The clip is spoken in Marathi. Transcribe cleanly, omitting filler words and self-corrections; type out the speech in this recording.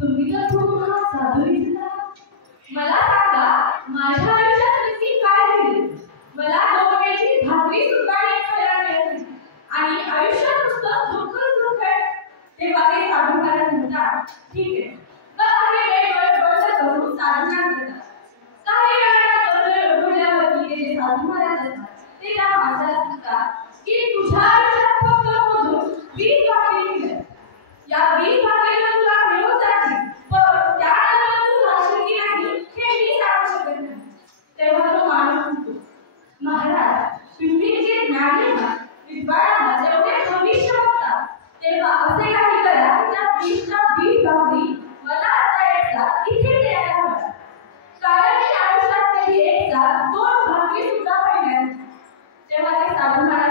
तुम्ही तर खूप महान साधू दिसता. मला सांगा, माझ्या आयुष्यात नक्की काय दिले? मला 2 वेळची भाकरी सुद्धा नीट खायला मिळत नाही आणि आयुष्यात नुसतं दुःख आहे. तेव्हा ते साधू महाराज म्हणतात, ठीक आहे, काही वेळ बंद करून साधना करतात. काही वेळा डोळ्यावरती ते साधू महाराज असतात ते त्या माणसाला सांगतात की तुझ्या आयुष्यात फक्त मोजून 20 भाकरी मिळतात. या 20 भाकरीला तुला मिळून जातील, पण त्यानंतर तू राहशील की नाही हे मी सांगू शकत नाही. तेव्हा तो माणूस म्हणतो, महाराज, तुम्ही जे ज्ञानी विद्वानांना जेवढे भविष्य बघता, तेव्हा असे काही करा त्या 20च्या 20 भाकरी मला आता एकदा इथे द्यायला हव्या. कारण मी आयुष्यात कधी एकदा 2 भाकरी सुद्धा पाहिल्या. तेव्हा ते साधू महाराज